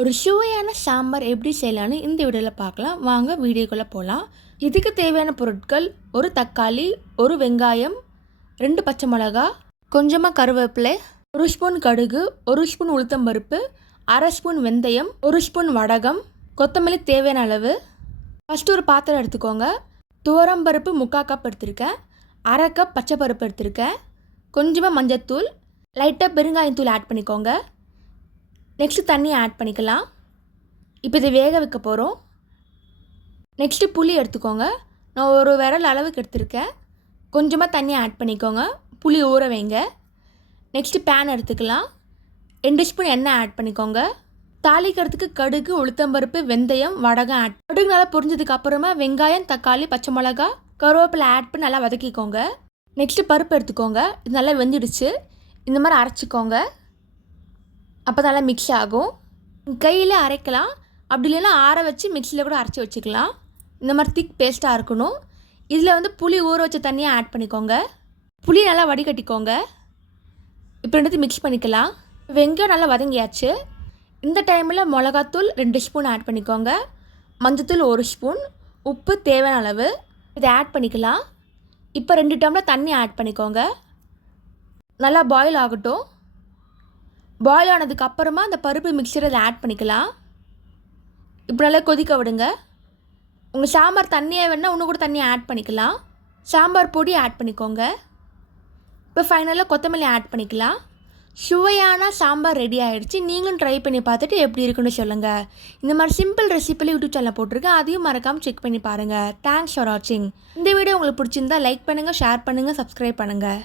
ஒரு சுவையான சாம்பார் எப்படி செய்யலான்னு இந்த வீடியோவில் பார்க்கலாம். வாங்க வீடியோக்குள்ளே போகலாம் இதுக்கு தேவையான பொருட்கள் ஒரு தக்காளி ஒரு வெங்காயம் ரெண்டு பச்சை மிளகா கொஞ்சமாக கருவேப்பிலை ஒரு ஸ்பூன் கடுகு ஒரு ஸ்பூன் உளுத்தம் பருப்பு அரை ஸ்பூன் வெந்தயம் ஒரு ஸ்பூன் வடகம் கொத்தமல்லி தேவையான அளவு. ஃபஸ்ட்டு ஒரு பாத்திரம் எடுத்துக்கோங்க. துவரம் பருப்பு முக்கால் கப் எடுத்திருக்கேன். அரை கப் பச்சை பருப்பு எடுத்திருக்கேன். கொஞ்சமாக மஞ்சத்தூள் லைட்டாக பெருங்காயத்தூள் ஆட் பண்ணிக்கோங்க. நெக்ஸ்ட்டு தண்ணி ஆட் பண்ணிக்கலாம். இப்போ இதை வேக வைக்க போகிறோம் நெக்ஸ்ட்டு புளி எடுத்துக்கோங்க. நான் ஒரு விரல் அளவுக்கு எடுத்திருக்கேன். கொஞ்சமாக தண்ணி ஆட் பண்ணிக்கோங்க. புளி ஊற வைங்க. நெக்ஸ்ட்டு பேன் எடுத்துக்கலாம். ரெண்டு ஸ்பூன் எண்ணெய் ஆட் பண்ணிக்கோங்க. தாளிக்கிறதுக்கு கடுகு உளுத்தம்பருப்பு வெந்தயம் வடகம் ஆட் கடுகு நல்லா பொரிஞ்சதுக்கு அப்புறமா வெங்காயம் தக்காளி பச்சை மிளகா கருவேப்பிலை ஆட் பண்ணி நல்லா வதக்கிக்கோங்க. நெக்ஸ்ட்டு பருப்பு எடுத்துக்கோங்க. இது நல்லா வெந்துடுச்சு. இந்த மாதிரி அரைச்சிக்கோங்க. அப்போ நல்லா மிக்ஸ் ஆகும். கையில் அரைக்கலாம். அப்படி இல்லைன்னா ஆற வச்சு மிக்சியில் கூட அரைச்சி வச்சுக்கலாம். இந்த மாதிரி திக் பேஸ்ட்டாக இருக்கணும். இதில் வந்து புளி ஊற வச்ச தண்ணியை ஆட் பண்ணிக்கோங்க. புளி நல்லா வடிகட்டிக்கோங்க. இப்போ ரெண்டுத்தையும் மிக்ஸ் பண்ணிக்கலாம். வெங்காயம் நல்லா வதங்கியாச்சு. இந்த டைமில் மிளகாத்தூள் ரெண்டு ஸ்பூன் ஆட் பண்ணிக்கோங்க. மஞ்சத்தூள் ஒரு ஸ்பூன் உப்பு தேவையான அளவு. இதை ஆட் பண்ணிக்கலாம். இப்போ ரெண்டு டம்ளர் தண்ணி ஆட் பண்ணிக்கோங்க. நல்லா பாயில் ஆகட்டும். பாயில் ஆனதுக்கு அப்புறமா அந்த பருப்பு மிக்சரை இதை ஆட் பண்ணிக்கலாம். இப்போ நல்லா கொதிக்க விடுங்க. உங்கள் சாம்பார் தண்ணியாக வேணால் இன்னும் கூட தண்ணியை ஆட் பண்ணிக்கலாம். சாம்பார் பொடி ஆட் பண்ணிக்கோங்க. இப்போ ஃபைனலாக கொத்தமல்லி ஆட் பண்ணிக்கலாம். சுவையான சாம்பார் ரெடி ஆகிடுச்சு நீங்களும் ட்ரை பண்ணி பார்த்துட்டு எப்படி இருக்குன்னு சொல்லுங்கள் இந்த மாதிரி சிம்பிள் ரெசிபியில் யூடியூப் சேனல் போட்டிருக்கேன். அதையும் மறக்காமல் செக் பண்ணி பாருங்கள் தேங்க்ஸ் ஃபார் வாட்சிங் இந்த வீடியோ உங்களுக்கு பிடிச்சிருந்தா லைக் பண்ணுங்கள் ஷேர் பண்ணுங்கள் சப்ஸ்கிரைப் பண்ணுங்கள்